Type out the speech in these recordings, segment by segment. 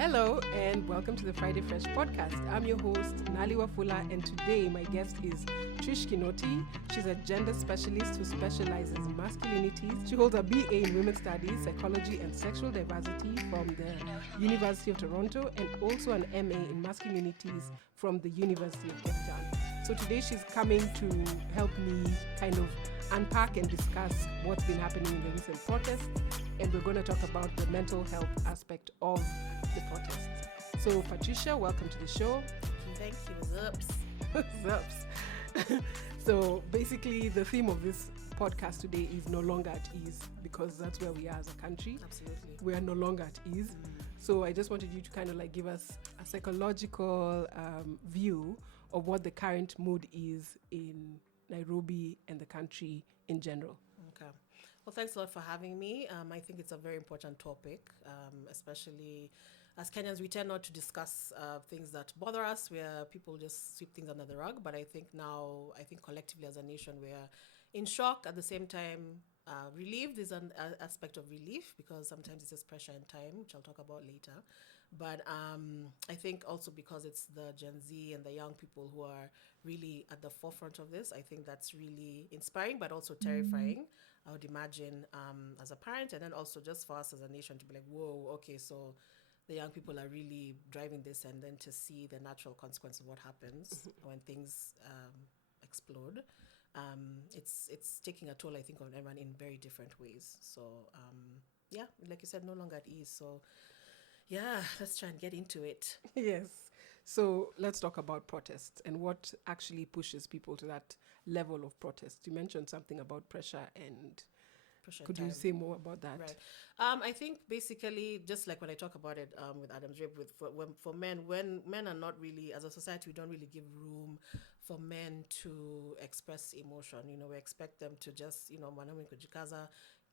Hello and welcome to the Friday Fresh podcast. I'm your host, Nali Wafula, and today my guest is Trish Kinoti. She's a gender specialist who specializes in masculinities. She holds a BA in Women's Studies, Psychology and Sexual Diversity from the University of Toronto and also an MA in Masculinities from the University of Cape Town. So today she's coming to help me kind of unpack and discuss what's been happening in the recent protests, and we're going to talk about the mental health aspect of the protests. So Patricia, welcome to the show. Thank you. Zups. So basically the theme of this podcast today is no longer at ease, because that's where we are as a country. Absolutely. We are no longer at ease. So I just wanted you to kind of like give us a psychological view of what the current mood is in Nairobi and the country in general. Okay. Well, thanks a lot for having me. I think it's a very important topic, especially as Kenyans, we tend not to discuss things that bother us, where people just sweep things under the rug. But I think collectively as a nation, we're in shock. At the same time, relieved is an aspect of relief, because sometimes it's just pressure and time, which I'll talk about later. But I think also because it's the Gen Z and the young people who are really at the forefront of this, I think that's really inspiring, but also terrifying, I would imagine, as a parent, and then also just for us as a nation to be like, whoa, okay, so the young people are really driving this, and then to see the natural consequence of what happens when things explode. It's taking a toll, I think, on everyone in very different ways. So, yeah, like you said, no longer at ease. So, yeah, let's try and get into it. Yes. So let's talk about protests and what actually pushes people to that level of protest. You mentioned something about pressure and could you say more about that? Right. I think basically, just like when I talk about it with Adam's rape, for men, when men are not really, as a society, we don't really give room for men to express emotion. You know, we expect them to just, mwanaume kujikaza,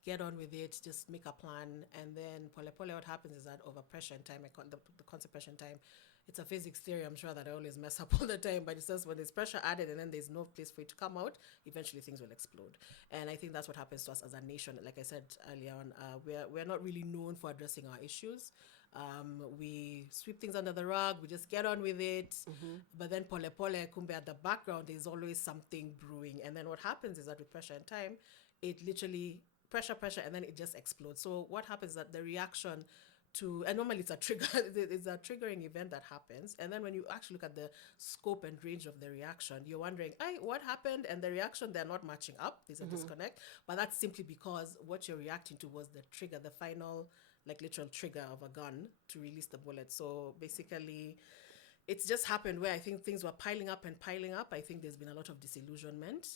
get on with it, just make a plan, and then pole, what happens is that over pressure and time, the concept pressure and time, it's a physics theory, I'm sure, that I always mess up all the time, but it's just when there's pressure added and then there's no place for it to come out, eventually things will explode. And I think that's what happens to us as a nation. Like I said earlier on, we're not really known for addressing our issues. We sweep things under the rug, we just get on with it, but then pole, kumbe, at the background, there's always something brewing. And then what happens is that with pressure and time, it literally pressure, and then it just explodes. So what happens is that the reaction to, and normally it's a trigger, it's a triggering event that happens. And then when you actually look at the scope and range of the reaction, you're wondering, what happened? And the reaction, they're not matching up. There's a disconnect. But that's simply because what you're reacting to was the trigger, the final, like literal trigger of a gun to release the bullet. So basically, it's just happened where I think things were piling up. I think there's been a lot of disillusionment.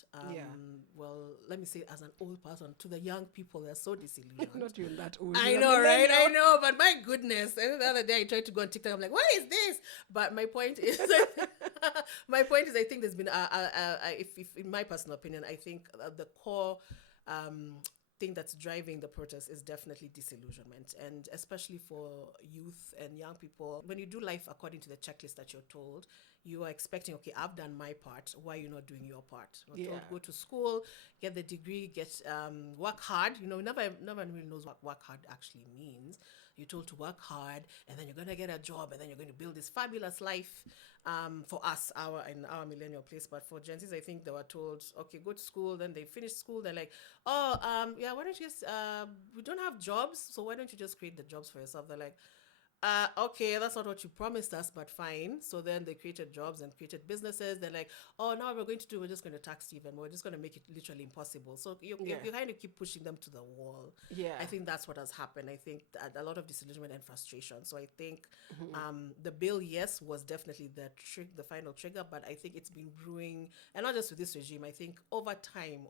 Well, let me say, as an old person, to the young people, they're so disillusioned. Not even that old. I know, right? I know, but my goodness. And the other day I tried to go on TikTok. I'm like, what is this? But my point is, I think there's been, if in my personal opinion, I think the core thing that's driving the protest is definitely disillusionment, and especially for youth and young people. When you do life according to the checklist that you're told, you are expecting, okay, I've done my part, why are you not doing your part? You're told, go to school, get the degree, work hard. No one really knows what work hard actually means. You're told to work hard, and then you're going to get a job, and then you're going to build this fabulous life for us, in our millennial place. But for Gen Zs, I think they were told, okay, go to school. Then they finish school. They're like, why don't you just, we don't have jobs, so why don't you just create the jobs for yourself? They're like, okay, that's not what you promised us, but fine. So then they created jobs and created businesses. They're like, now we're just going to tax you even more. We're just going to make it literally impossible. So you kind of keep pushing them to the wall. Yeah. I think that's what has happened. I think that a lot of disillusionment and frustration. So I think the bill, yes, was definitely the final trigger, but I think it's been brewing, and not just with this regime. I think over time,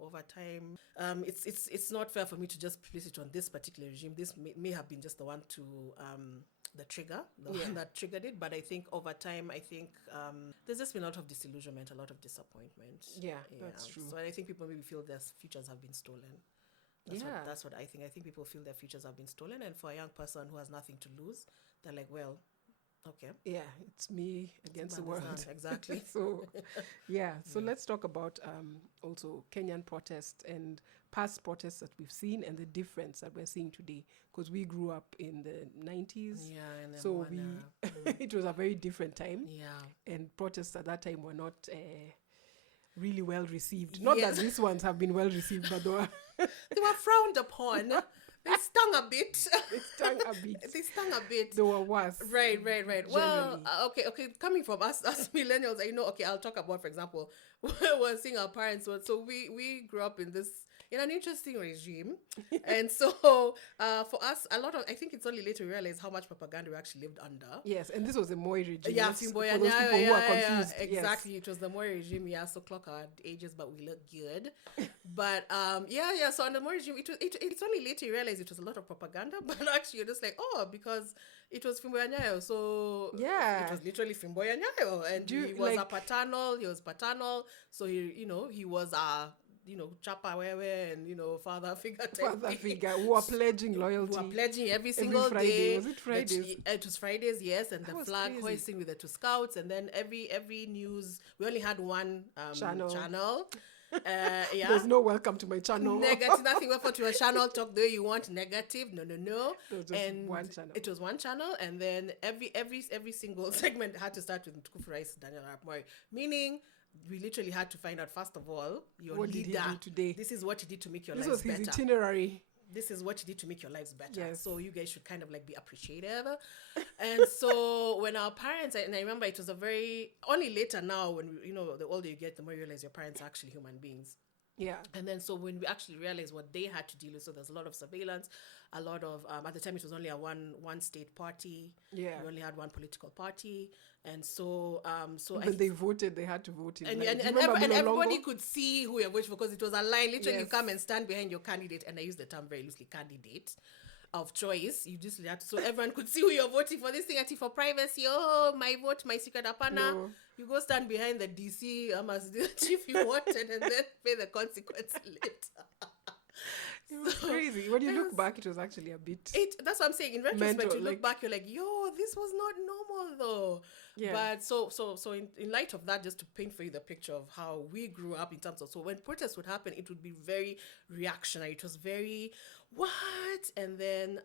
it's not fair for me to just place it on this particular regime. This may have been just the one to the trigger, one that triggered it. But I think over time, there's just been a lot of disillusionment, a lot of disappointment. Yeah, that's true. So I think people maybe feel their futures have been stolen. That's what I think. I think people feel their futures have been stolen. And for a young person who has nothing to lose, they're like, well, Okay. Yeah, it's me against the world. Exactly. So, yeah. So let's talk about also Kenyan protests and past protests that we've seen and the difference that we're seeing today. Because we grew up in the 90s. Yeah, and then So it was a very different time. Yeah. And protests at that time were not really well received. Not Yes. that these ones have been well received, but They were frowned upon. They stung a bit. they stung a bit. They stung a bit. They were worse. Right. Well, Generally. okay. Coming from us millennials, I know. Okay, I'll talk about, for example, we're seeing our parents. So we grew up in an interesting regime, and so for us, I think it's only later we realize how much propaganda we actually lived under. Yes, and this was the Moi regime. Yeah, Let's- Fimbo, for those people who are confused. exactly. It was the Moi regime. Yeah, so clock our ages, but we look good. But yeah. So under Moi regime, it's only later you realize it was a lot of propaganda. But actually, you're just like, oh, because it was Fimbo Nyayo. So Yeah. it was literally Fimbo Nyayo, and he was a paternal. He was paternal. So he was a chapa wewe and father figure type Father thing. figure who are pledging loyalty. Who are pledging every single Friday. day. Was it Fridays? It was Fridays, yes, and That the was flag crazy. hoisting with the two scouts, and then every news. We only had one channel. Yeah. There's no welcome to my channel. Negative, nothing. Welcome to a channel. Talk the way you want. Negative, no. It was just one channel. It was one channel, and then every single segment had to start with Tukufu Rais Daniel Arap Moi, meaning we literally had to find out first of all your What leader. did he do today? This is what he did to make your This lives was his better. itinerary. This is what you did to make your lives better. Yes. So you guys should kind of like be appreciative. And so when our parents, and I remember it was only later now when, the older you get, the more you realize your parents are actually human beings. Yeah. And then so when we actually realized what they had to deal with, so there's a lot of surveillance, a lot of, at the time it was only a one state party. Yeah. We only had one political party. And so, When they voted, they had to vote in. and line. Do you and remember everybody Mlolongo? could see who you're voting for because it was a line. Literally, you Yes. come and stand behind your candidate, and I use the term very loosely, candidate of choice. You just had to, so everyone could see who you're voting for. This thing, actually, for privacy. Oh, my vote, my secret apana. No. You go stand behind the DC as the chief you wanted, and then pay the consequence later. It was crazy. When you look back, it was actually a bit. That's what I'm saying. In retrospect, Mental, you look like- back, you're like, yo, this was not normal though. Yeah. But so in light of that, just to paint for you the picture of how we grew up in terms of, so when protests would happen, it would be very reactionary. It was very, what? And then,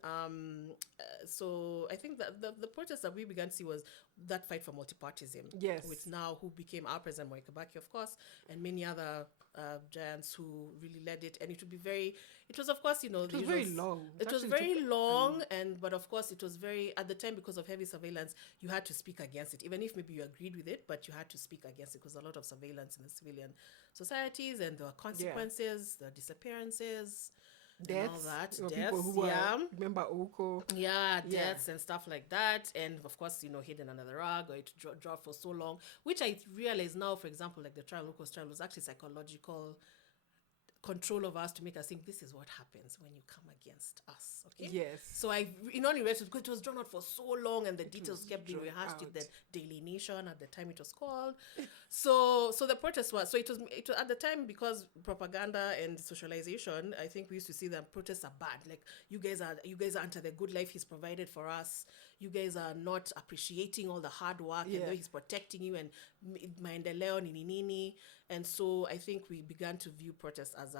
so I think that the protest that we began to see was that fight for multipartyism. Yes. With now who became our president, Moi Kibaki, of course, and many other giants who really led it. And it was of course, It was very long. It was actually very took- long, but of course it was very, at the time, because of heavy surveillance, you had to speak against it, even if maybe you agreed with it, but you had to speak against it because a lot of surveillance in the civilian societies, and there were consequences, the disappearances, and all that, There were deaths, people who yeah. were, remember Oko? Yeah, Yeah. deaths and stuff like that, and of course, hidden under the rug, or it draw for so long, which I realize now, for example, like the trial, Oko's trial, was actually psychological control of us to make us think this is what happens when you come against us. Okay. Yes. So in all because it was drawn out for so long, and the details kept being drawn rehashed in out. the Daily Nation at the time it was called. So the protest was, so it was at the time, because propaganda and socialization, I think we used to see that protests are bad. Like, you guys are under the good life he's provided for us. You guys are not appreciating all the hard work, and though he's protecting you, and maendeleo nini. And so I think we began to view protesters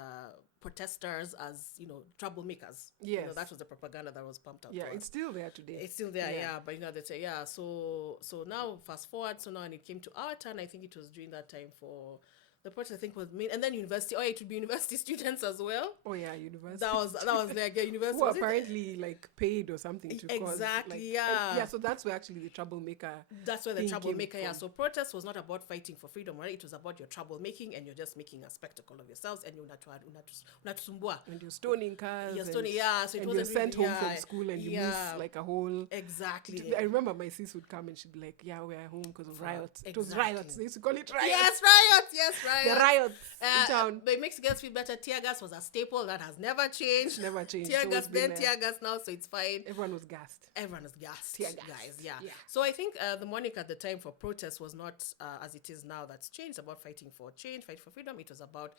as troublemakers. Yes. That was the propaganda that was pumped out. Yeah, to us. it's still there today. It's still there, yeah. But they say, yeah. So now fast forward. So now, when it came to our turn, I think it was during that time for the protest. I think was main, and then university. Oh, it would be university students as well. Oh yeah, university. That was like university. Who Was it? apparently like paid or something to cause. Exactly, Like, yeah. yeah, so that's where actually the troublemaker. That's where the thing troublemaker, came yeah. from. So protest was not about fighting for freedom, right? It was about your troublemaking, and you're just making a spectacle of yourselves, and you're unatusumbua. And you're stoning cars. You're stoning, yeah. So it and wasn't you're sent really, home yeah, from school and you yeah. miss like a whole. Exactly. I remember my sis would come and she'd be like, "Yeah, we're home because of riots." It was Exactly. riots. They used to call it riots. Yes, riots. Yes, The riots. riots in town. But it makes girls feel better. Tear gas was a staple that has never changed. Never changed. Tear So gas it's been then, there. tear gas now, so it's fine. Everyone was gassed. Everyone is gassed. Tear gas. Guys, yeah. Yeah. So I think the moniker at the time for protest was not as it is now. That's changed, about fighting for change, fight for freedom. It was about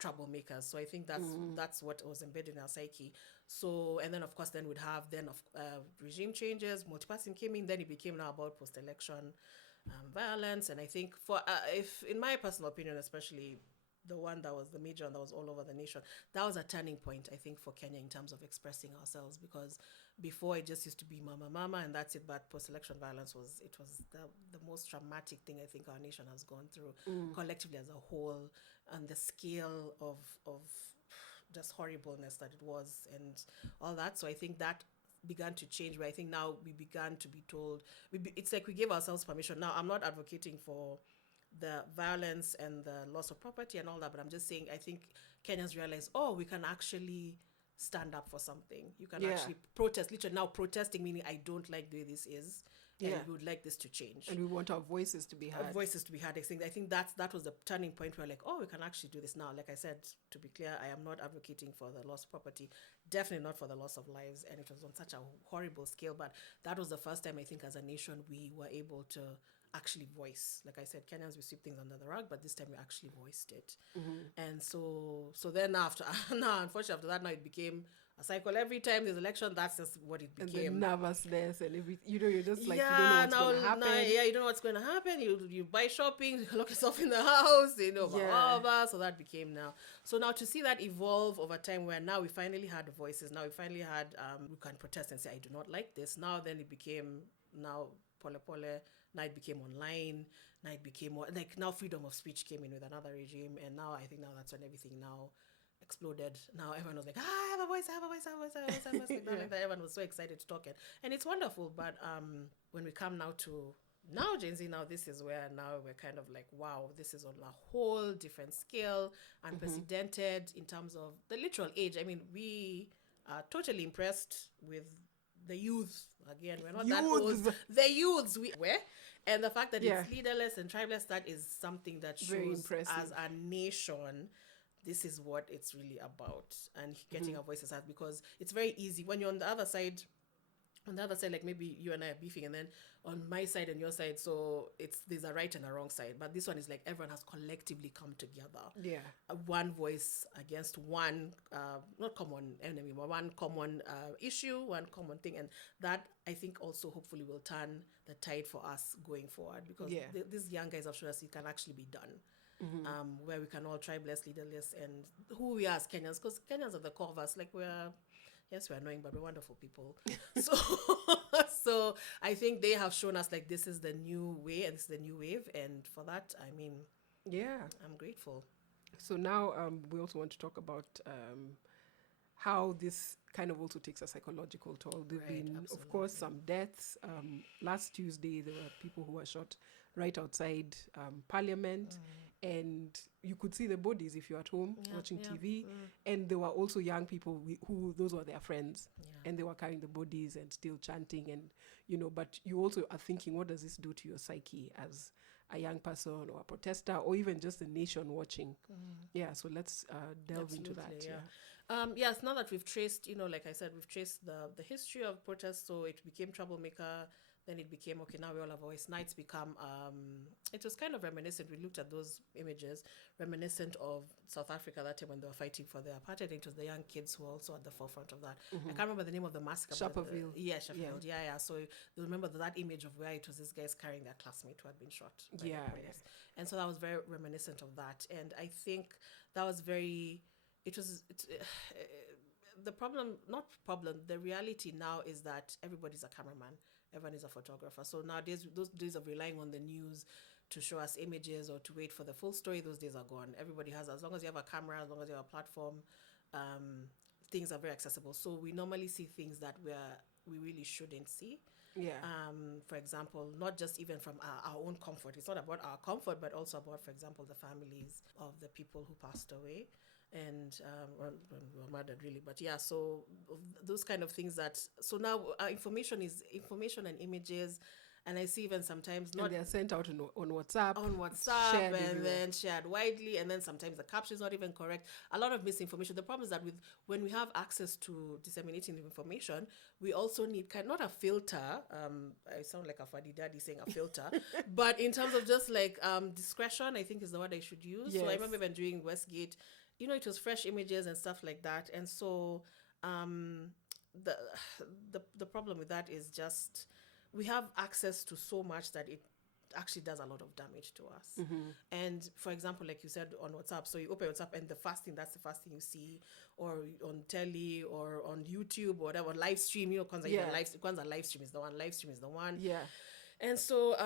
troublemakers. So I think that's what was embedded in our psyche. So, and then of course, then we'd have regime changes, multipassing came in, then it became now about post-election violence. And I think if in my personal opinion, especially the one that was the major and that was all over the nation, that was a turning point, I think, for Kenya in terms of expressing ourselves, because before it just used to be mama and that's it. But post-election violence was the most traumatic thing I think our nation has gone through collectively as a whole, and the scale of just horribleness that it was and all that. So I think that began to change, where I think now we began to be told, it's like we gave ourselves permission. Now, I'm not advocating for the violence and the loss of property and all that, but I'm just saying I think Kenyans realize, we can actually stand up for something. You can actually protest. Literally now protesting, meaning I don't like the way this is, and we would like this to change. And we want our voices to be heard. I think that was the turning point where like, we can actually do this now. Like I said, to be clear, I am not advocating for the loss of property, definitely not for the loss of lives, and it was on such a horrible scale. But that was the first time I think as a nation we were able to actually voice. Like I said, Kenyans, we sweep things under the rug, but this time we actually voiced it. And so then after, unfortunately after that, now it became a cycle. Every time there's election, that's just what it became. And the nervousness and you're just like, you don't know what's going to happen. You don't know what's going to happen. You buy shopping, you lock yourself in the house, so that became now. So now to see that evolve over time, where now we finally had voices, now we finally had, we can protest and say, I do not like this. Now then it became, pole, now it became online, now it became more, like now freedom of speech came in with another regime, and now I think now that's when everything now exploded. Now everyone was like, I have a voice. Like that. Everyone was so excited to talk, and it's wonderful. But when we come now to Gen Z, now this is where now we're kind of like, wow, this is on a whole different scale, unprecedented in terms of the literal age. I mean, we are totally impressed with the youth. Again, we're not that old. The youths, and the fact that it's leaderless and tribeless, that is something that shows as a nation, this is what it's really about, and getting our voices out, because it's very easy when you're on the other side, like maybe you and I are beefing, and then on my side and your side, so there's a right and a wrong side, but this one is like everyone has collectively come together. One voice against one, not common enemy, but one common issue, one common thing, and that I think also hopefully will turn the tide for us going forward, because these young guys have shown us it can actually be done. Where we can all tribeless, leaderless, and who we are as Kenyans, because Kenyans are the core of us. Like we're annoying, but we're wonderful people. So I think they have shown us like this is the new way and this is the new wave, and for that, I mean, I'm grateful. So now we also want to talk about how this kind of also takes a psychological toll. There have been, of course, some deaths. Last Tuesday, there were people who were shot right outside Parliament, and you could see the bodies if you're at home watching TV. And there were also young people who those were their friends, and they were carrying the bodies and still chanting, and but you also are thinking, what does this do to your psyche as a young person or a protester, or even just the nation watching? So let's delve into that. Yes, now that we've traced, like I said, we've traced the history of protests, so it became troublemaker. Then it became, okay, now we all have a voice. Now it's become, it was kind of reminiscent. We looked at those images, reminiscent of South Africa that time when they were fighting for the apartheid. It was the young kids who were also at the forefront of that. I can't remember the name of the massacre. Sheffield. Sheffield. Yeah. So they remember that image of where it was this guys carrying their classmate who had been shot. And so that was very reminiscent of that. And I think that was very, the reality now is that everybody's a cameraman. Everyone is a photographer. So nowadays, those days of relying on the news to show us images or to wait for the full story, those days are gone. Everybody has, as long as you have a camera, as long as you have a platform, things are very accessible. So we normally see things that we really shouldn't see. For example, not just even from our own comfort. It's not about our comfort, but also about, for example, the families of the people who passed away. And were murdered, really, but so those kind of things so now information and images, and I see even sometimes and they're sent out on WhatsApp, and then shared widely, and then sometimes the caption is not even correct. A lot of misinformation. The problem is that when we have access to disseminating information, we also need not a filter. I sound like a fuddy daddy saying a filter, but in terms of just like discretion, I think is the word I should use. So I remember even during Westgate, it was fresh images and stuff like that. And so the the problem with that is just we have access to so much that it actually does a lot of damage to us. And for example, like you said on WhatsApp, so you open WhatsApp and that's the first thing you see, or on telly or on YouTube or whatever, live stream, live stream is the one. Yeah. And so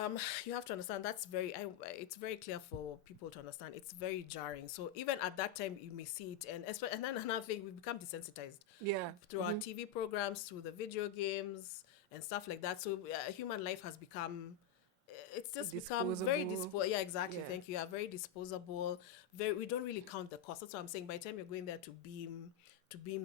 you have to understand it's very clear for people to understand. It's very jarring. So even at that time, you may see it. And then another thing, we become desensitized. Yeah. Through our TV programs, through the video games and stuff like that. So human life has become... It's just become very disposable. Yeah, exactly. Yeah. Thank you. Very disposable. We don't really count the cost. That's what I'm saying. By the time you're going there to beam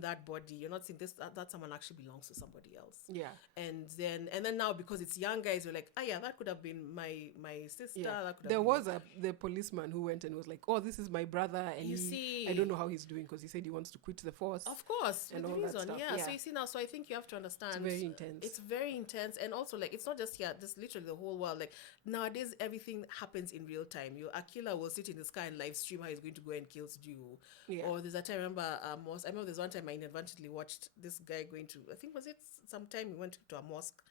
that body, you're not seeing that someone actually belongs to somebody else. Yeah. And then now, because it's young guys, you're like, that could have been my sister. Yeah. That could there have was the policeman who went and was like, oh, this is my brother, and I don't know how he's doing, because he said he wants to quit the force. Of course, and all reason. that stuff. Yeah. So you see now, so I think you have to understand. It's very intense. And also, like, it's not just here, just literally the whole world. Like, nowadays, everything happens in real time. Your killer will sit in the sky and live stream how he's going to go and kill you. Yeah. Or there's a time, I remember there's one time I inadvertently watched this guy going to, I think was it sometime he went to a mosque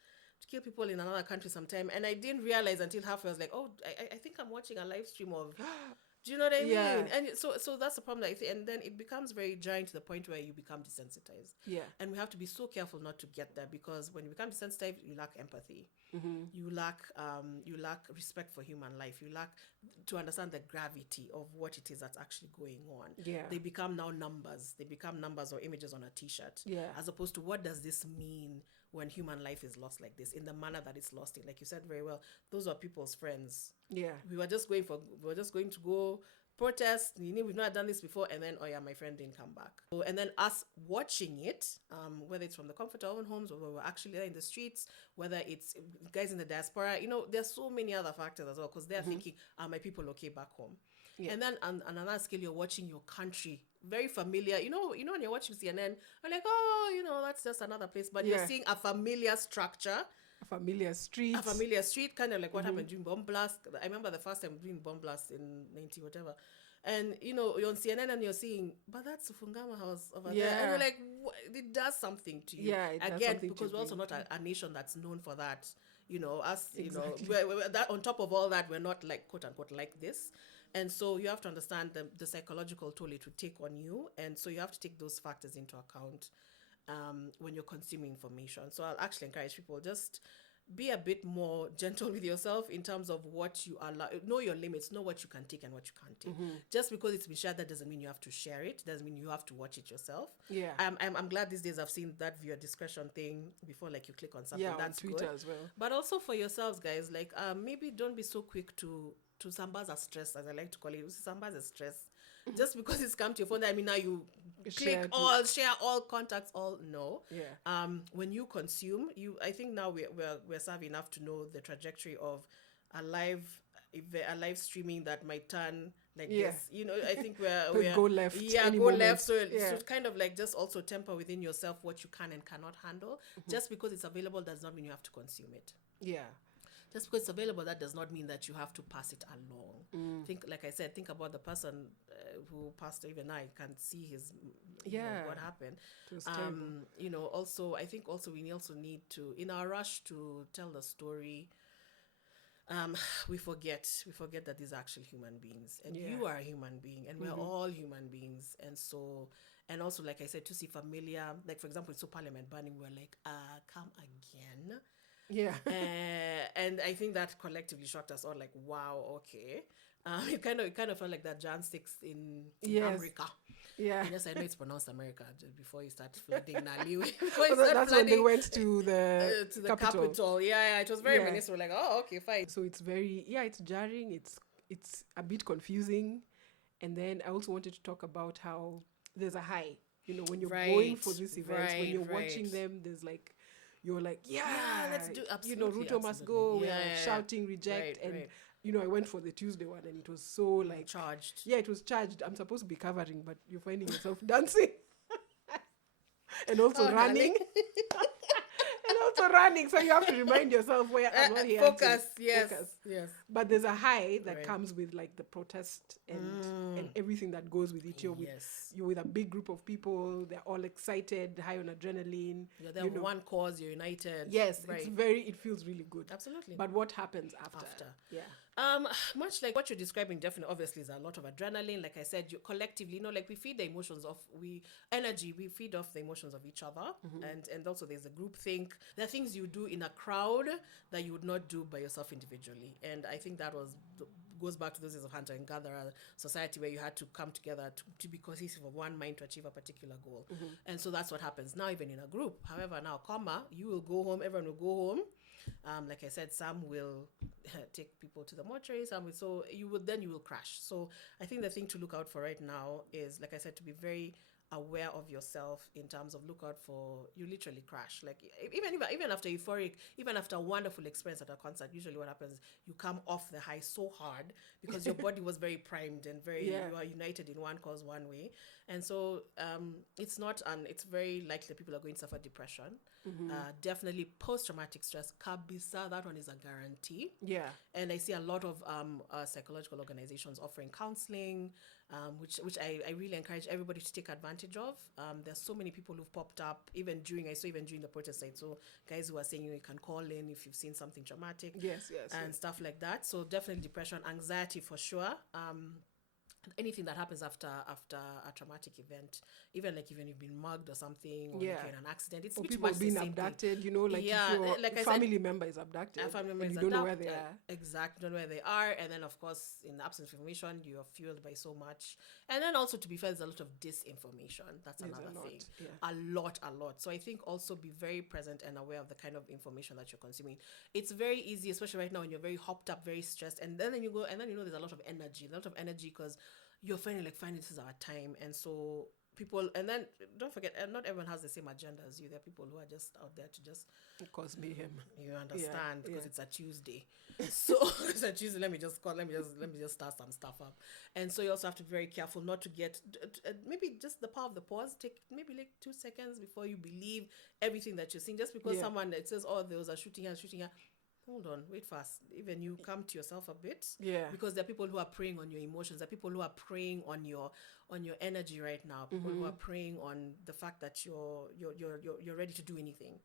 to kill people in another country sometime, and I didn't realize until halfway. I was like, oh, I think I'm watching a live stream of... Do you know what I mean? And so that's the problem. And then it becomes very jarring to the point where you become desensitized. Yeah. And we have to be so careful not to get there, because when you become desensitized, you lack empathy. You lack respect for human life. You lack to understand the gravity of what it is that's actually going on. Yeah. They become now numbers. They become numbers or images on a T-shirt. Yeah. As opposed to, what does this mean when human life is lost like this, in the manner that it's lost in? Like you said very well, those are people's friends. Yeah. We were just going to go protest. We've not done this before, and then my friend didn't come back. So, and then us watching it, whether it's from the comfort of our own homes, or we're actually there in the streets, whether it's guys in the diaspora, there's so many other factors as well, because they're thinking, are my people okay back home? Yeah. And then on another scale, you're watching your country, very familiar. When you're watching CNN, you're like, that's just another place. But you're seeing a familiar structure, a familiar street, kind of like what happened during bomb blast. I remember the first time doing bomb blast in 90 whatever. And you're on CNN and you're seeing, but that's Fungama House over there. And you're like, it does something to you. Yeah, again, because we're also not a nation that's known for that. Exactly. We're that, on top of all that, we're not like, quote unquote, like this. And so you have to understand the psychological toll it would take on you. And so you have to take those factors into account when you're consuming information. So I'll actually encourage people, just be a bit more gentle with yourself in terms of what you allow. Know your limits, know what you can take and what you can't take. Just because it's been shared, that doesn't mean you have to share it. Doesn't mean you have to watch it yourself. Yeah. I'm glad these days I've seen that viewer discretion thing before, like you click on something. Yeah, that's on Twitter good as well. But also for yourselves, guys, like maybe don't be so quick to sambaza stress, as I like to call it. Sambaza stress. Just because it's come to your phone, now you share all contacts, all no. Yeah. When you consume, I think now we're savvy enough to know the trajectory of a live streaming that might turn like this. I think we're go left. Go left. So kind of like just also temper within yourself what you can and cannot handle. Just because it's available does not mean you have to consume it. Yeah. Just because it's available, that does not mean that you have to pass it along. Like I said, think about the person who passed. Even I can't see his, what happened. It was terrible. Also, I think also we also need to, in our rush to tell the story, we forget that these are actually human beings, and you are a human being, and we're all human beings. And so, and also, like I said, to see familiar, like for example, so Parliament burning, we're like, come again. Yeah. And I think that collectively shocked us all, like, wow, okay. It kind of felt like that Jan 6 in America. Yeah. Yes, I know it's pronounced America before you start flooding Nali. That's when they went to the capital. Yeah, it was very menacing. We're like, oh, okay, fine. So it's very, it's jarring. It's a bit confusing. And then I also wanted to talk about how there's a high, when you're going for these events, when you're watching them, there's like, you're like, let's do, absolutely, Ruto must go. We're shouting reject. I went for the Tuesday one, and it was so like charged. Yeah, it was charged. I'm supposed to be covering, but you're finding yourself dancing and also running. And also running, so you have to remind yourself where I'm not here. Focus, to yes, focus. yes. But there's a high that Right. comes with like the protest and everything that goes with it. You're with a big group of people. They're all excited, high on adrenaline. You're there with one cause. You're united. Yes, right. it feels really good. Absolutely. But what happens after? Yeah. Much like what you're describing, definitely, obviously, is a lot of adrenaline. Like I said, you collectively, like we feed the emotions of we feed off the emotions of each other, and also there's a group think. There are things you do in a crowd that you would not do by yourself individually, and I think that goes back to those days of hunter and gatherer society where you had to come together to be cohesive of one mind to achieve a particular goal, and so that's what happens now, even in a group. However, now, you will go home, everyone will go home. Like I said, some will take people to the mortuary, some will, so you will crash. So I think the thing to look out for right now is, like I said, to be very aware of yourself in terms of look out for you literally crash. Like even after euphoric, even after a wonderful experience at a concert, usually what happens, you come off the high so hard because your body was very primed and you are united in one cause, one way. And so it's very likely that people are going to suffer depression. Definitely post-traumatic stress, kabisa, that one is a guarantee. Yeah. And I see a lot of psychological organizations offering counseling, which I really encourage everybody to take advantage of. There's so many people who've popped up, even during the protest site. So guys who are saying you can call in if you've seen something traumatic. Yes. And stuff like that. So definitely depression, anxiety for sure. Anything that happens after a traumatic event, even if you've been mugged or something, or you're in an accident, it's people being abducted, if your family member is abducted, you don't know where they are. Exactly, don't know where they are. And then, of course, in the absence of information, you are fueled by so much. And then also, to be fair, there's a lot of disinformation. That's another thing. Yeah. A lot. So I think also be very present and aware of the kind of information that you're consuming. It's very easy, especially right now when you're very hopped up, very stressed, and then you go, and then there's a lot of energy because you're feeling this is our time. And so people, and then don't forget, not everyone has the same agenda as you. There are people who are just out there to just cause mayhem. You understand, because it's a Tuesday. So it's a Tuesday. Let me just start some stuff up. And so you also have to be very careful not to get maybe just the power of the pause. Take maybe like 2 seconds before you believe everything that you're seeing. Just because someone, it says, oh, there was a shooting here. Hold on, wait fast. Even you come to yourself a bit. Yeah. Because there are people who are preying on your emotions. There are people who are preying on your energy right now. People who are preying on the fact that you're ready to do anything.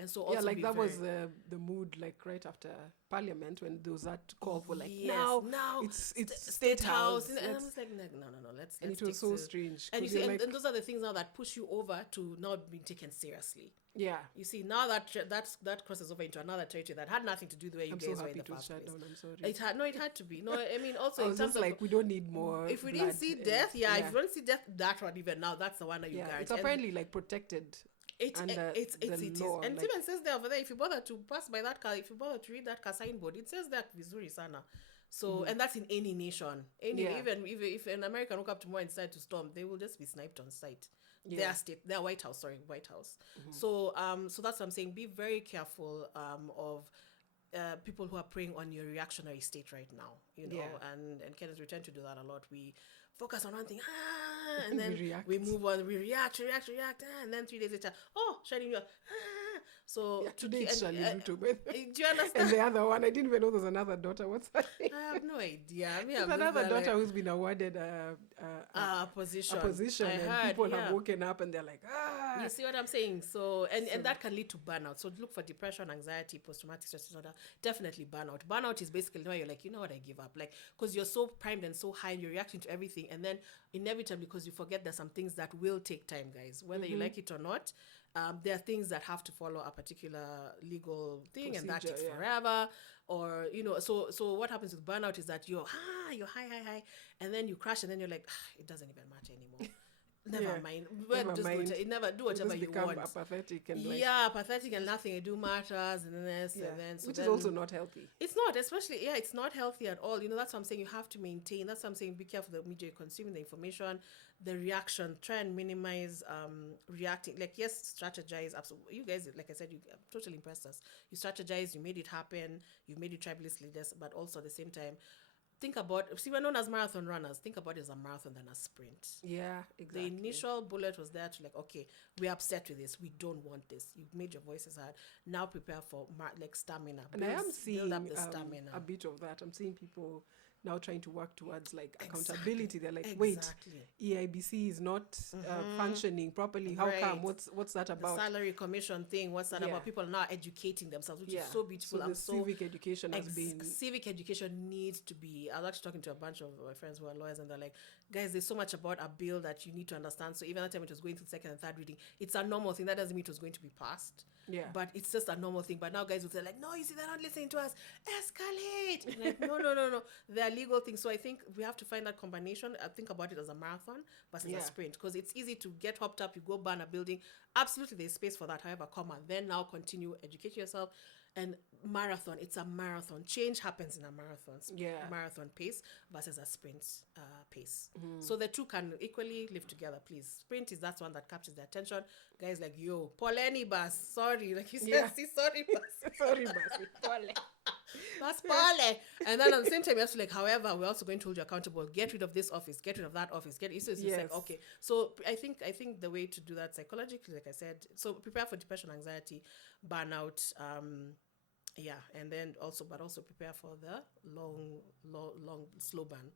And so also that was the mood like right after Parliament when there was that call for like now it's State House. And I was like, no, let's and it was so strange. And you see, and those are the things now that push you over to not being taken seriously. Yeah. You see, now that crosses over into another territory that had nothing to do the way you guys were in the first place. I'm sorry. It had to be. No, I mean, also in terms of like, we don't need more. If we didn't see death, if you don't see death, that one even now, that's the one that you guarantee. It's apparently like protected. It is. Law, and even says there over there, if you bother to pass by that car, if you bother to read that car signboard, it says that Vizuri Sana. So, and that's in any nation. Even if an American woke up tomorrow and decide to storm, they will just be sniped on sight. Yeah. Their White House. So that's what I'm saying. Be very careful of people who are preying on your reactionary state right now. And Kenneth, we tend to do that a lot. We focus on one thing, and then we move on, we react, and then 3 days later, shining your So today it's Charlie YouTube. Do you understand? And the other one, I didn't even know there's another daughter. What's that? I have no idea. There's another daughter who's been awarded a position, and people have woken up and they're like, You see what I'm saying? So and that can lead to burnout. So look for depression, anxiety, post-traumatic stress disorder. Definitely burnout. Burnout is basically where you're like, you know what, I give up. Like, because you're so primed and so high, and you're reacting to everything, and then inevitably, because you forget there's some things that will take time, guys. Whether you like it or not, there are things that have to follow a particular legal thing, procedure, and that takes forever. Or so what happens with burnout is that you're high, and then you crash, and then you're like, it doesn't even matter anymore. Never mind. Do whatever you want. Apathetic and apathetic and nothing I do matters, and then which is also not healthy. It's not, especially it's not healthy at all. That's what I'm saying. You have to maintain. That's what I'm saying. Be careful the media you're consuming, the information, the reaction. Try and minimize reacting. Like, yes, strategize. Absolutely, you guys, like I said, you totally impressed us. You strategized. You made it happen. You made it tribalist leaders, but also at the same time, think about, see, we're known as marathon runners. Think about it as a marathon than a sprint. Yeah, The exactly. initial bullet was there to like, okay, we're upset with this. We don't want this. You've made your voices heard. Now prepare for like stamina. And I am build seeing up the stamina. a bit of that. I'm seeing people now trying to work towards like Exactly. accountability. They're like, Exactly. wait, EIBC is not functioning properly. How Right. come? What's that The about? salary commission thing. What's that Yeah. about? People are now educating themselves, which Yeah. is so beautiful. So I'm the so civic education has been. civic education needs to be. I was actually talking to a bunch of my friends who are lawyers, and they're like, guys, there's so much about a bill that you need to understand. So even at the time it was going through second and third reading, it's a normal thing. That doesn't mean it was going to be passed. Yeah. But it's just a normal thing. But now guys will say like, no, you see, they're not listening to us. Escalate. I'm like, no. They're legal things. So I think we have to find that combination. I think about it as a marathon versus Yeah. a sprint, because it's easy to get hopped up. You go burn a building. Absolutely, there's space for that. However, then now continue, educate yourself. And marathon, it's a marathon. Change happens in a marathon. Yeah. Marathon pace versus a sprint pace. So the two can equally live together, please. Sprint is that one that captures the attention. Guys like, yo, Poleni bus. Sorry. Like you said, Yeah. see, sorry bus. Sorry, Basi. Pole. That's Pole. And then at the same time, you have to like, however, we're also going to hold you accountable. Get rid of this office. Get rid of that office. It's just Yes. like, okay. So I think the way to do that psychologically, like I said, so prepare for depression, anxiety, burnout, and then also prepare for the long slow burn,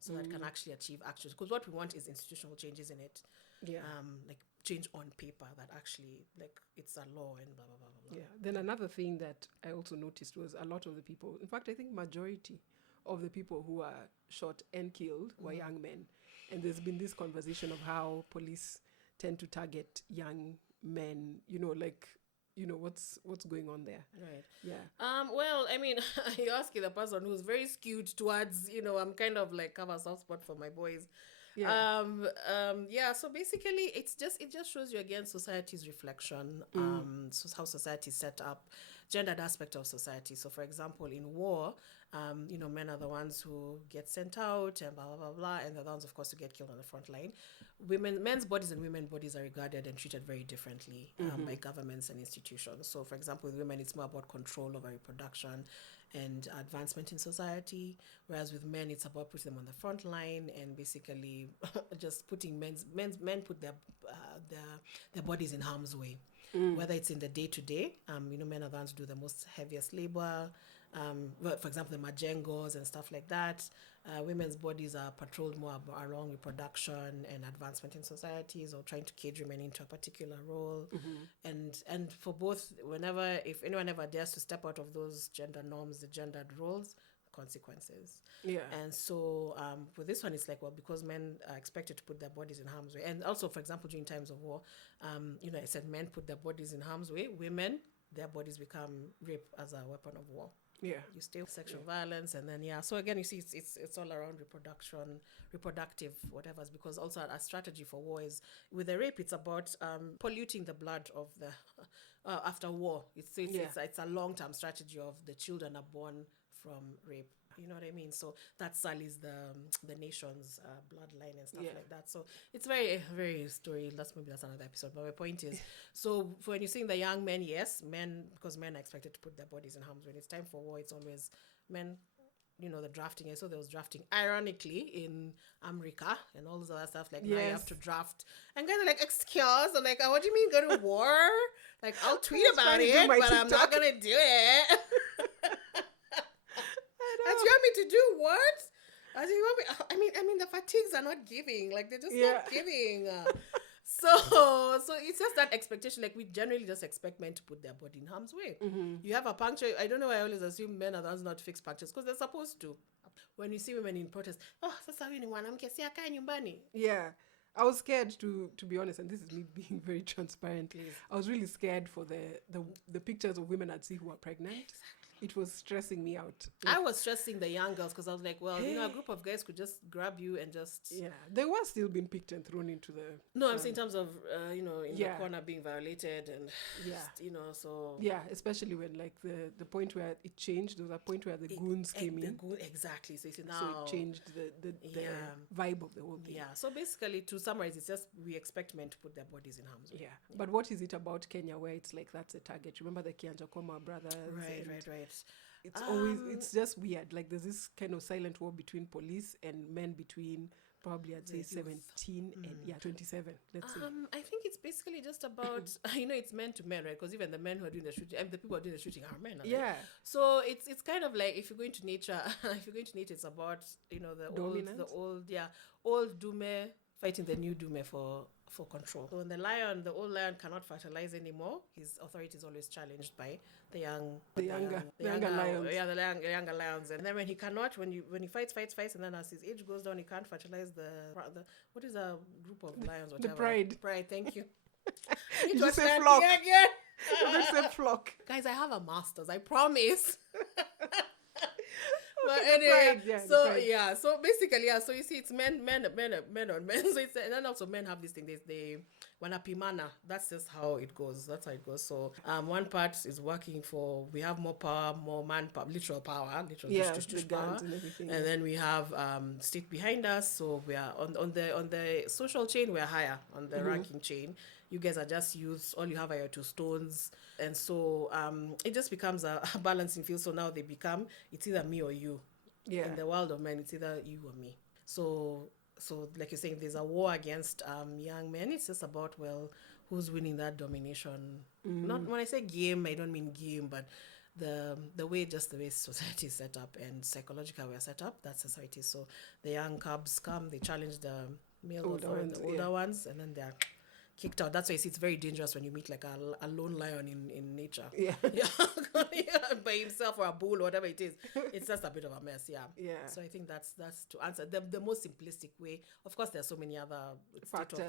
so that can actually achieve actions. Because what we want is institutional changes in it, Yeah. like change on paper that actually like it's a law and blah blah blah blah. Yeah. Then another thing that I also noticed was a lot of the people, in fact, I think majority of the people who are shot and killed were young men. And there's been this conversation of how police tend to target young men, what's going on there. Right. Yeah. Well, I mean, you're asking the person who's very skewed towards, I'm kind of like have a soft spot for my boys. Yeah. So basically it just shows you again society's reflection, so how society is set up, gendered aspect of society. So for example, in war, men are the ones who get sent out and blah blah blah blah, and they're the ones, of course, who get killed on the front line. Men's bodies and women's bodies are regarded and treated very differently by governments and institutions. So for example, with women, it's more about control over reproduction and advancement in society, whereas with men, it's about putting them on the front line and basically just putting men put their bodies in harm's way, whether it's in the day to day. Men are the ones who do the most heaviest labor. For example, the majengos and stuff like that. Women's bodies are patrolled more along reproduction and advancement in societies, or trying to cage women into a particular role. And for both, if anyone ever dares to step out of those gender norms, the gendered roles, consequences. Yeah. And so for this one, it's like, well, because men are expected to put their bodies in harm's way. And also, for example, during times of war, I said men put their bodies in harm's way. Women, their bodies become rape as a weapon of war. Yeah. You stay with sexual violence, and then so again, you see it's all around reproductive whatever's, because also a strategy for war is, with the rape, it's about polluting the blood of the after war. It's a long-term strategy of the children are born from rape. You know what I mean? So that sullies the nation's bloodline and stuff like that. So it's very, very story. That's another episode. But my point is, so when you're seeing the young men, yes, because men are expected to put their bodies in harm's way. When it's time for war, it's always men. The drafting. I saw there was drafting, ironically, in America and all this other stuff. Like, now you have to draft. And guys are like, excuse? I'm like, what do you mean go to war? Like, I'll tweet about it, but I'm not going to do it. As you want me to do what? As you want me? I mean, the fatigues are not giving. Like, they're just not giving. So it's just that expectation. Like, we generally just expect men to put their body in harm's way. You have a puncture. I don't know why I always assume men are the ones not to fix punctures, because they're supposed to. When you see women in protest, sasa huyu ni mwanamke, si akae nyumbani. Yeah. I was scared, to be honest, and this is me being very transparent. Please. I was really scared for the pictures of women I'd see who are pregnant. Exactly. It was stressing me out. I was stressing the young girls, because I was like, well, a group of guys could just grab you and just... Yeah, they were still being picked and thrown into the... No, I'm saying in terms of, in the corner being violated and, so... Yeah, especially when, like, the point where it changed, there was a point where the goons came in. Exactly. So, now, so it changed the vibe of the whole thing. Yeah, so basically, to summarize, it's just we expect men to put their bodies in harm's way. Yeah, but what is it about Kenya where it's like that's a target? Remember the Kianja Koma brothers? Right. it's just weird. Like there's this kind of silent war between police and men between probably I'd say 17 and 27. Let's say. I think it's basically just about it's men to men, right? Because even the men who are doing the shooting, the people who are doing the shooting are men. Yeah. So it's kind of like if you're going to nature, it's about Dominance? old Dume fighting the new Dume for control. So when the old lion cannot fertilize anymore, his authority is always challenged by the younger lions. Yeah, the younger lions. And then when he cannot, when he fights, and then as his age goes down, he can't fertilize the what is a group of lions? Whatever. The pride. Thank you. You just say flock. Again. You say flock. Guys, I have a master's. I promise. But Okay, anyway, pride. so basically, so you see, it's men on men. So it's, and then also men have this thing. They wanapimana. That's just how it goes. That's how it goes. So one part is working for. We have more power, more manpower, literal power, the guns and everything. and then we have state behind us. So we are on the social chain. We are higher on the ranking chain. You guys are just youths. All you have are your 2 stones. And so it just becomes a balancing field. So now it's either me or you. Yeah. In the world of men, it's either you or me. So like you're saying, there's a war against young men. It's just about, well, who's winning that domination. Not when I say game, I don't mean game, but the way society is set up and psychologically we're set up, that's society. So the young cubs come, they challenge the older ones, and then they're kicked out. That's why you see it's very dangerous when you meet like a lone lion in nature. Yeah. By himself or a bull or whatever it is. It's just a bit of a mess, yeah. Yeah. So I think that's to answer the most simplistic way. Of course, there's so many other Factors,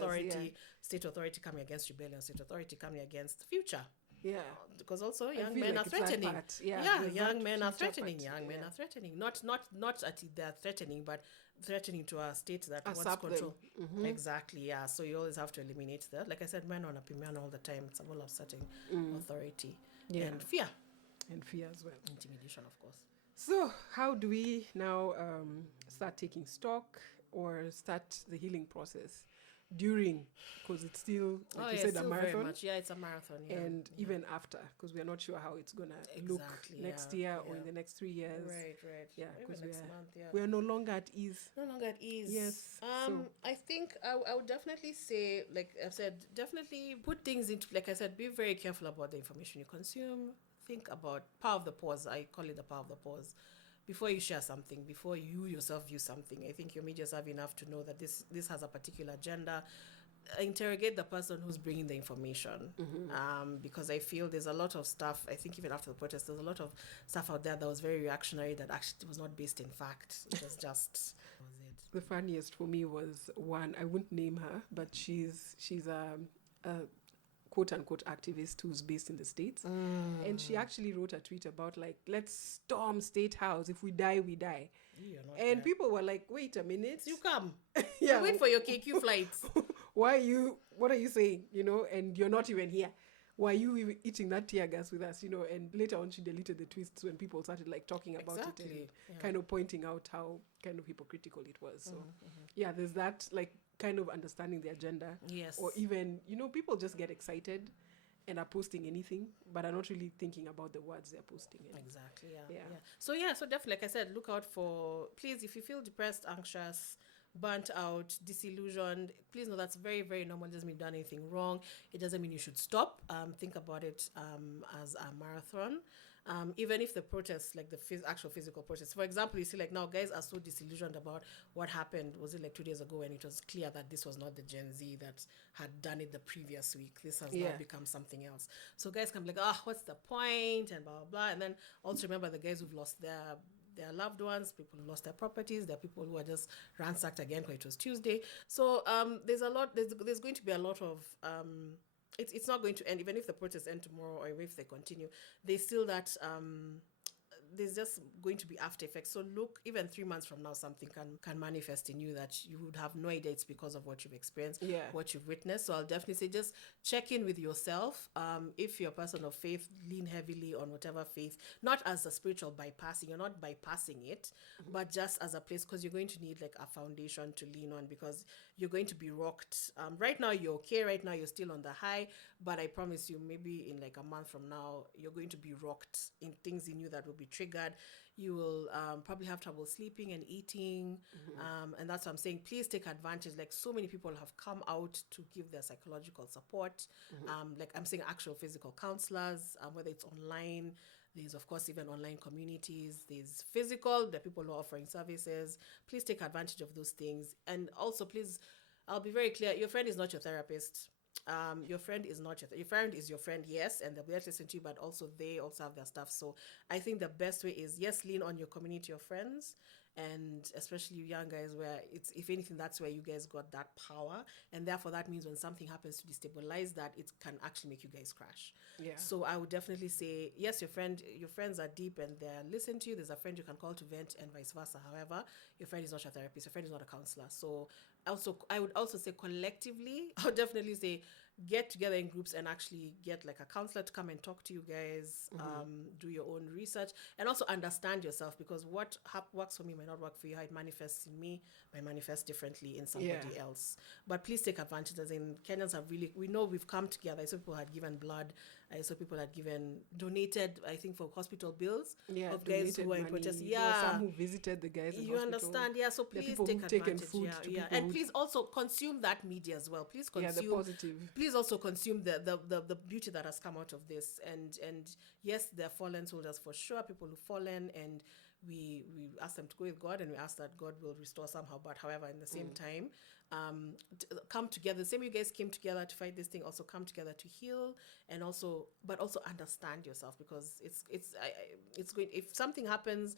state authority coming against rebellion, state authority coming against future. Yeah. Because also young feel men like are it's that threatening. part. Yeah, young men are threatening. part. Young men are threatening. Not at they're threatening, but threatening to a state that wants Usurp control. them. Exactly, yeah. So you always have to eliminate that. Like I said, men on a man all the time. It's all upsetting authority and fear. And fear as well. Intimidation, of course. So how do we now start taking stock or start the healing process during, because it's still, like you said, a marathon. Very much. Yeah, it's a marathon. Yeah. And even after, because we are not sure how it's going to look next year or in the next 3 years. Right. Yeah, because we are no longer at ease. No longer at ease. Yes. I think I would definitely say, like I said, definitely put things into, like I said, be very careful about the information you consume. Think about power of the pause. I call it the power of the pause. Before you share something, before you yourself view something, I think your media have enough to know that this has a particular agenda. Interrogate the person who's bringing the information, because I feel there's a lot of stuff. I think even after the protest, there's a lot of stuff out there that was very reactionary that actually was not based in fact. It was just. The funniest for me was one. I wouldn't name her, but she's a quote-unquote activist who's based in the States. And she actually wrote a tweet about, like, let's storm State House. If we die, we die. And people were like, wait a minute. You come. Yeah. Wait for your KQ flights. What are you saying? And you're not even here. Why are you even eating that tear gas with us? And later on she deleted the tweets when people started like talking about it and kind of pointing out how kind of hypocritical it was. So there's that, like, kind of understanding the agenda. Yes. Or even, people just get excited and are posting anything, but are not really thinking about the words they're posting. Exactly, yeah. So definitely, like I said, look out for, please, if you feel depressed, anxious, burnt out, disillusioned, please know that's very, very normal. It doesn't mean you've done anything wrong. It doesn't mean you should stop. Think about it as a marathon. Even if the protests, like the actual physical protests, for example, you see like now guys are so disillusioned about what happened. Was it like 2 days ago when it was clear that this was not the Gen Z that had done it the previous week? This has now become something else. So guys can be like, what's the point? And blah, blah, blah. And then also remember the guys who've lost their loved ones, people who lost their properties, there are people who are just ransacked again because it was Tuesday. So there's going to be a lot of it's not going to end, even if the protests end tomorrow or if they continue. There's still that there's just going to be after effects. So look, even 3 months from now, something can manifest in you that you would have no idea it's because of what you've experienced, what you've witnessed. So I'll definitely say just check in with yourself. If you're a person of faith, lean heavily on whatever faith, not as a spiritual bypassing, you're not bypassing it, but just as a place, because you're going to need like a foundation to lean on, because you're going to be rocked. Right now you're okay, right now you're still on the high, But I promise you, maybe in like a month from now, you're going to be rocked in things in you that will be triggered. You will probably have trouble sleeping and eating. And that's what I'm saying. Please take advantage. Like, so many people have come out to give their psychological support. Like I'm saying, actual physical counselors, whether it's online. There's, of course, even online communities. There's physical, the people who are offering services. Please take advantage of those things. And also, please, I'll be very clear, your friend is not your therapist. Your friend is not your friend is your friend, yes, and they'll be there to listen to you, but also they also have their stuff. So I think the best way is, yes, lean on your community of friends, and especially you young guys, where it's, if anything, that's where you guys got that power, and therefore that means when something happens to destabilize that, it can actually make you guys crash. Yeah. So I would definitely say, yes, your friends are deep and they're listening to you. There's a friend you can call to vent, and vice versa. However, your friend is not your therapist, your friend is not a counselor. So I would also say collectively, I would definitely say get together in groups and actually get like a counselor to come and talk to you guys. Do your own research and also understand yourself, because what works for me might not work for you. How it manifests in me might manifest differently in somebody else. But please take advantage. As in, Kenyans have really, we know we've come together. I saw people had given blood. I saw people had donated, I think, for hospital bills. Yeah, of guys who were in protest. There were some who visited the guys in you hospital. understand, yeah. So please people take who've taken advantage, food to people and please also consume that media as well. Please consume the positive. Please also consume the beauty that has come out of this. And yes, there are fallen soldiers for sure, people who've fallen, and we ask them to go with God, and we ask that God will restore somehow. But however, in the same time, come together. The same way you guys came together to fight this thing, also come together to heal, and also understand yourself, because it's going. If something happens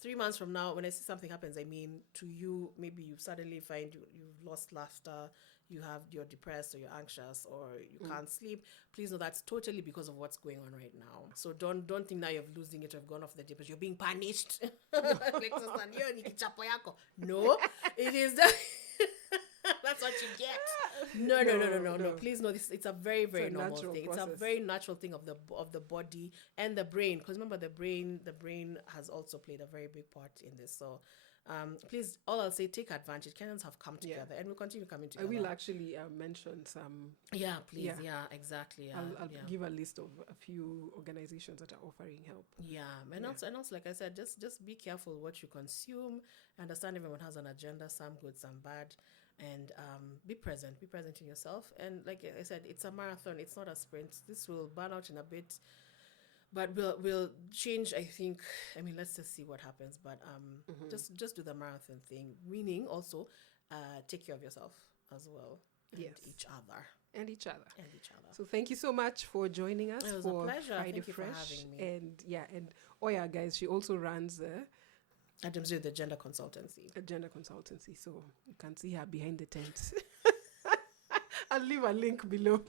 3 months from now, when I say something happens, I mean to you, maybe you suddenly find you've lost laughter, you're depressed, or you're anxious, or you can't sleep. Please know that's totally because of what's going on right now. So don't think now you're losing it or you've gone off the deep, but you're being punished. No, it is that. That's what you get. No. Please know this. It's a very, very normal thing. Process. It's a very natural thing of the body and the brain. Because remember, the brain has also played a very big part in this. So, please, all I'll say, take advantage. Kenyans have come together, and we'll continue coming together. I will actually mention some. Yeah, please. Yeah, exactly. Yeah, I'll give a list of a few organizations that are offering help. Yeah, and also, like I said, just be careful what you consume. Understand everyone has an agenda, some good, some bad. And be present in yourself. And like I said, it's a marathon, it's not a sprint. This will burn out in a bit, but we'll change, I think. I mean, let's just see what happens. But just do the marathon thing, meaning also take care of yourself as well. And each other. So thank you so much for joining us. It was for a pleasure. Friday Thank you Fresh. for having me. And guys, she also runs the gender consultancy. A gender consultancy, so you can see her behind the tent. I'll leave a link below.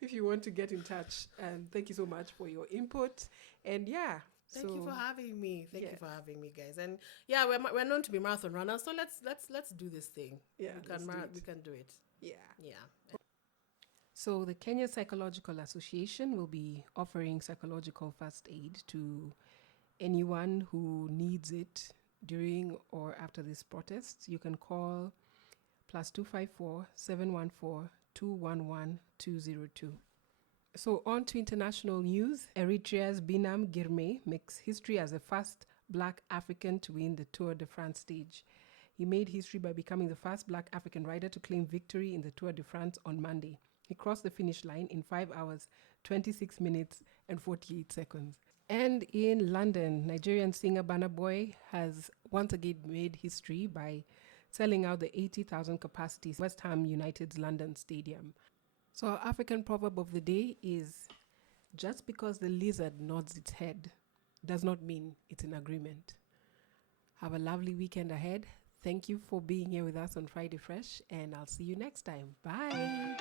If you want to get in touch. And thank you so much for your input. And thank you for having me. Thank you for having me, guys. And we're known to be marathon runners, so let's do this thing. Yeah, we can do it. Yeah. So the Kenya Psychological Association will be offering psychological first aid to anyone who needs it during or after these protests. You can call +254 714 211 202. So on to international news. Eritrea's Binam Girmay makes history as the first Black African to win the Tour de France stage. He made history by becoming the first Black African rider to claim victory in the Tour de France on Monday. He crossed the finish line in 5 hours, 26 minutes, and 48 seconds. And in London, Nigerian singer Burna Boy has once again made history by selling out the 80,000 capacity West Ham United's London Stadium. So our African proverb of the day is, just because the lizard nods its head does not mean it's in agreement. Have a lovely weekend ahead. Thank you for being here with us on Friday Fresh, and I'll see you next time. Bye.